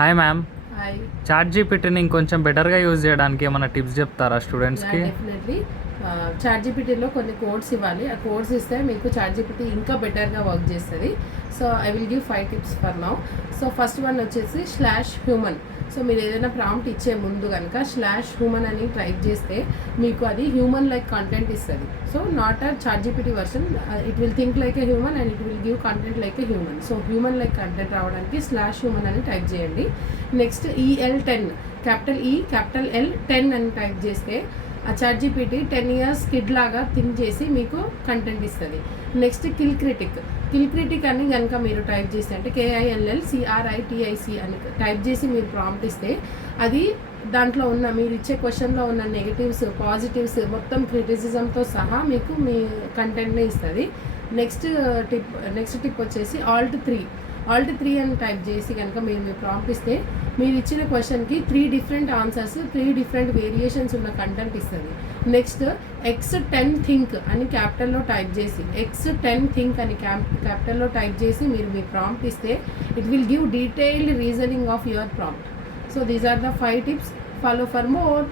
Hi ma'am, hi. Chat జీపీటీని ఇంకొంచెం బెటర్గా use చేయడానికి ఏమైనా టిప్స్ చెప్తారా స్టూడెంట్స్కి? డెఫినెట్లీ చాట్ జీపీటీలో కొన్ని కోడ్స్ ఇవ్వాలి. ఆ కోడ్స్ ఇస్తే మీకు చాట్ జీపీటీ ఇంకా బెటర్గా వర్క్ చేస్తుంది. So I will give 5 tips for now. So first one వచ్చేసి /హ్యూమన్. సో మీరు ఏదైనా ప్రాంప్ట్ ఇచ్చే ముందు కనుక /హ్యూమన్ అని టైప్ చేస్తే మీకు అది హ్యూమన్ లైక్ కంటెంట్ ఇస్తుంది. So not a chat GPT version, it will think like a human and it will give content like a human. So human like content రావడానికి /హ్యూమన్ అని టైప్ చేయండి. Next EL10, capital E capital L 10 అని type చేస్తే ఆ chat GPT 10 years kid లాగా థింక్ చేసి మీకు కంటెంట్ ఇస్తుంది. నెక్స్ట్ కిల్ క్రిటిక్ అని కనుక మీరు టైప్ చేస్తే, అంటే KILLCRITIC అని టైప్ చేసి మీరు ప్రాంప్ట్ ఇస్తే అది దాంట్లో ఉన్న మీరు ఇచ్చే క్వశ్చన్లో ఉన్న నెగటివ్స్ పాజిటివ్స్ మొత్తం క్రిటిసిజంతో సహా మీకు మీ కంటెంట్ని ఇస్తుంది. నెక్స్ట్ టిప్ వచ్చేసి Alt3 అని టైప్ చేసి కనుక మీరు మీ ప్రాంప్ట్ ఇస్తే మీరు ఇచ్చిన క్వశ్చన్కి 3 డిఫరెంట్ ఆన్సర్స్ 3 డిఫరెంట్ వేరియేషన్స్ ఉన్న కంటెంట్ ఇస్తుంది. నెక్స్ట్ X10 థింక్ అని క్యాపిటల్లో టైప్ చేసి X10 థింక్ అని క్యాపిటల్లో టైప్ చేసి మీరు మీ ప్రాంప్ట్ ఇస్తే it will give detailed reasoning of your prompt. So these are the 5 tips. Follow for more.